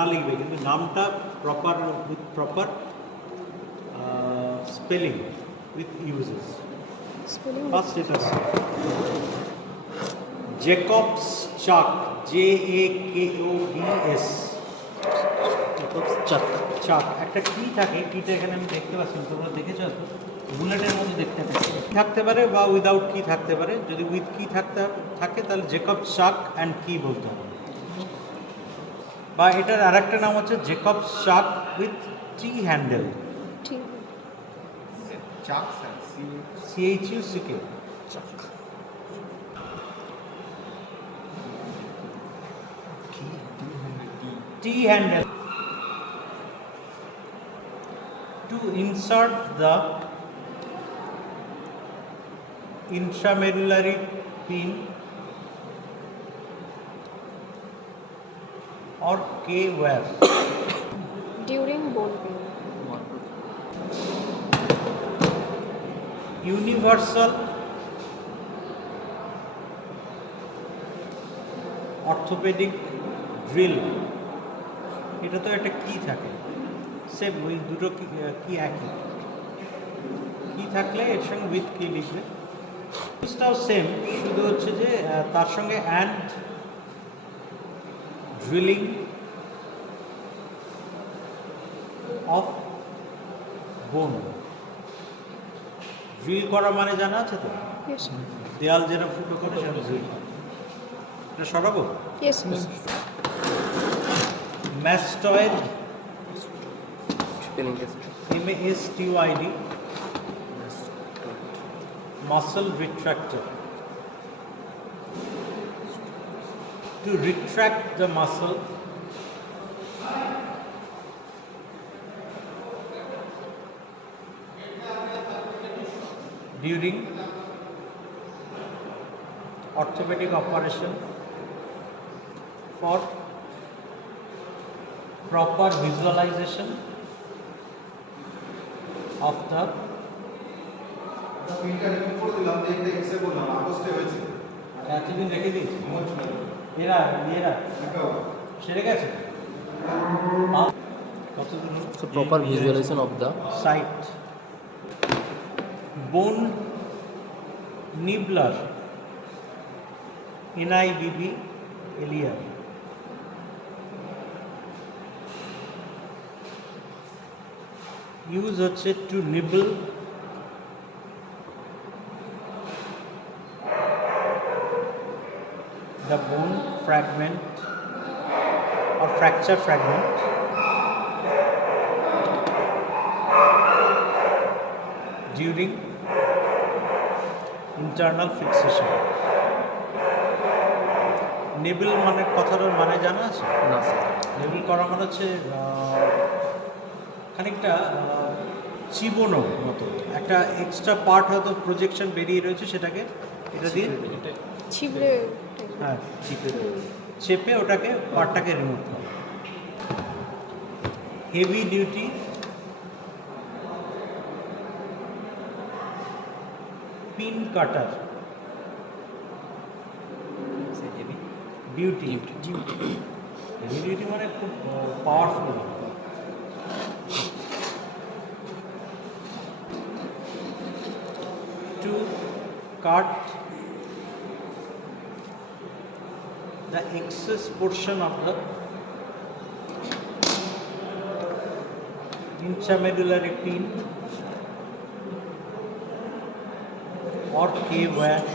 না লিখবে কিন্তু নামটা proper with proper spelling with uses. First এটা জেকবস চাক, JAKOBS চাক। চাক একটা কি থাকে, কিটা এখানে আমি দেখতে পাচ্ছি, তোমরা দেখেছো তো বুলেটের মধ্যে দেখতে পাচ্ছি। থাকতে পারে বা উইদাউট কি থাকতে পারে। যদি উইথ কি থাকে তাহলে জেকবস চাক অ্যান্ড কি বলতে হবে। বা এটার আরেকটা নাম হচ্ছে জেকবস চাক উইথ টি হ্যান্ডেল, CHUCK চাক। T handle to insert the intramedullary pin or K-wire during bone pain. Universal orthopedic drill, এটা তো একটা কি থাকে, সেম ওই দুটো কি একই কি থাকলে এর সঙ্গে উইথ কি লিখবে। জিনিসটাও সেম, শুধু হচ্ছে যে তার সঙ্গে অ্যান্ড ড্রিলিং অফ বোন। ড্রিল করা মানে জানা আছে তো, দেয়াল যেটা ফুটো করে সেটা ড্রিল। এটা সরাবো। Mastoid, MASTOID, muscle retractor. To retract the muscle during orthopedic operation for proper visualization of the এতদিন রেখে দিয়েছি এরা সেরে গেছে। কতদিন proper visualization of the site. Bone nibbler, NIBB Elia. Use হচ্ছে to nibble the bone fragment or fracture fragment during internal fixation. নেবিল মানে কথাটার মানে জানা আছে না নেবিল করা মানে হচ্ছে খানিকটা চিবোনো মতো, একটা এক্সট্রা পার্ট হয়তো প্রজেকশন বেরিয়ে রয়েছে, সেটাকে এটা দিয়ে ছিবড়ে, হ্যাঁ চেপে ওটাকে পার্টটাকে রিমুভ করা। হেভি ডিউটি পিন কাটার, ডিউটি হেভি ডিউটি মানে খুব powerful. Two cut the excess portion of the intramedullary pin or K-wire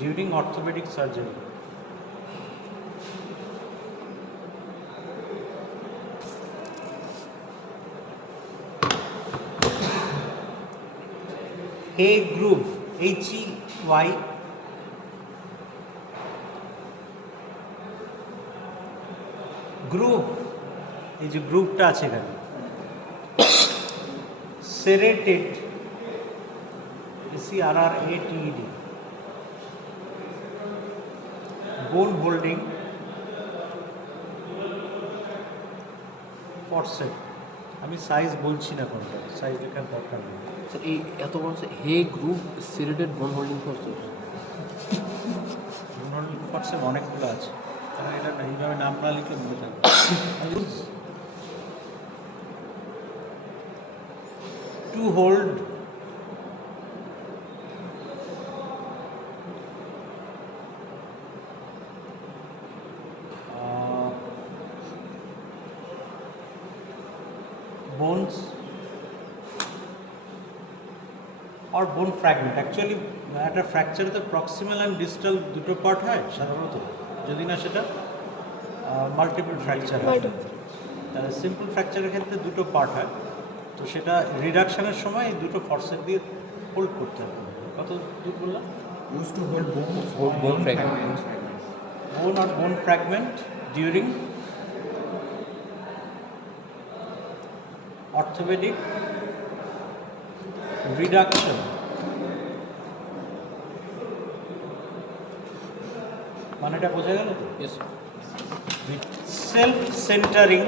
during orthopedic surgery. Hay groove, HEY, গ্রুভ, এই যে গ্রুভটা আছে এখানে, সেরেটেড, SERRATED, বোন হোল্ডিং ফরসেট। আমি সাইজ বলছি না কোনটা, সাইজ লেখার দরকার নেই। স্যার এই এত বড় হে গ্রুপ সিলেটেড বোন হোল্ডিং ফোর্স বোন হোল্ডিং ফর্সেপ অনেকগুলো আছে, তারা এটা এইভাবে নাম না লিখে মনে থাকবে। To hold, bones or bone fragment. Actually একটা ফ্র্যাকচারে তো প্রক্সিমাল অ্যান্ড ডিস্টাল দুটো পার্ট হয় সাধারণত, যদি না সেটা মাল্টিপল ফ্র্যাকচার হয়। তাহলে সিম্পল ফ্র্যাকচারের ক্ষেত্রে দুটো পার্ট হয়, তো সেটা রিডাকশনের সময় এই দুটো ফর্সেপ দিয়ে হোল্ড করতে হবে। কত দূর বললাম? Used to hold bones Bone fragment. Bone or bone fragment during orthopedic reduction. মানেটা বোঝা গেল তো? Yes. Self-centering